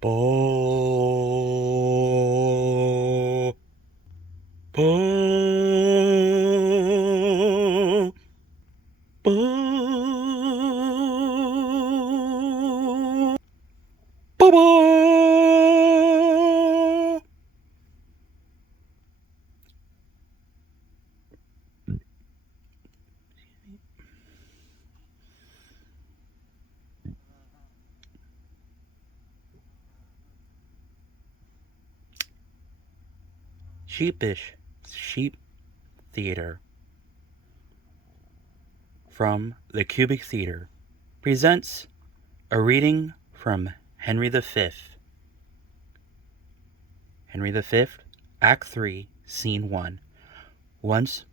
Bo, bo, bo, bo, bo. Sheepish Sheep Theater from the Cubic Theater presents a reading from Henry V. Henry V, Act 3, Scene 1. Once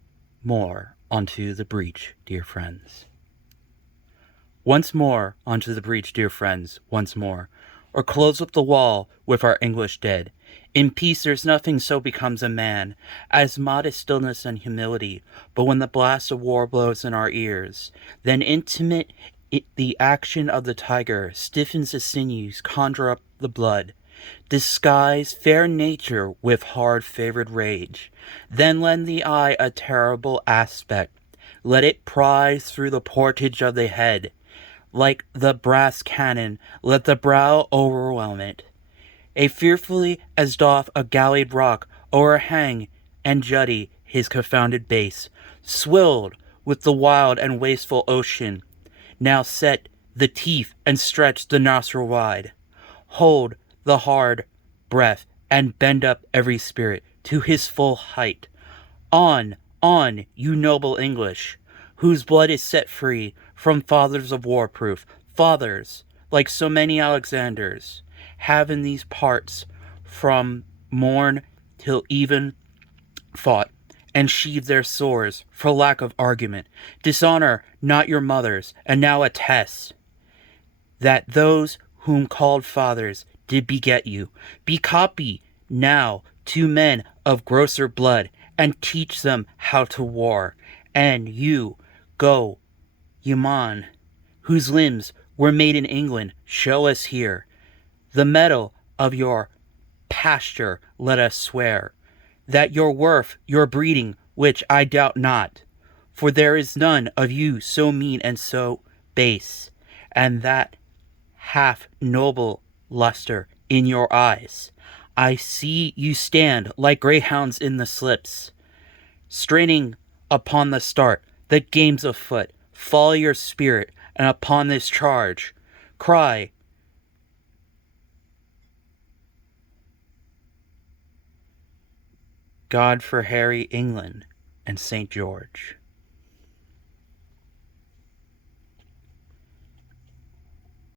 more onto the breach, dear friends. Once more onto the breach, dear friends, once more. Or close up the wall with our English dead. In peace there's nothing so becomes a man as modest stillness and humility, but when the blast of war blows in our ears, then intimate the action of the tiger stiffens the sinews, conjure up the blood, disguise fair nature with hard favored rage, then lend the eye a terrible aspect, let it prise through the portage of the head, like the brass cannon, let the brow overwhelm it. A fearfully as doth a gallied rock o'erhang and jutty his confounded base, swilled with the wild and wasteful ocean, now set the teeth and stretch the nostril wide, hold the hard breath and bend up every spirit to his full height. On, you noble English, whose blood is set free from fathers of war-proof, fathers, like so many Alexanders, have in these parts from morn till even fought, and sheathed their swords for lack of argument. Dishonor not your mothers, and now attest that those whom called fathers did beget you. Be copy now to men of grosser blood, and teach them how to war. And you, go, Yaman, whose limbs were made in England, show us here the metal of your pasture. Let us swear that your worth, your breeding, which I doubt not, for there is none of you so mean and so base, and that half noble luster in your eyes. I see you stand like greyhounds in the slips, straining upon the start, the game's afoot. Follow your spirit, and upon this charge, cry, God for Harry, England, and St. George.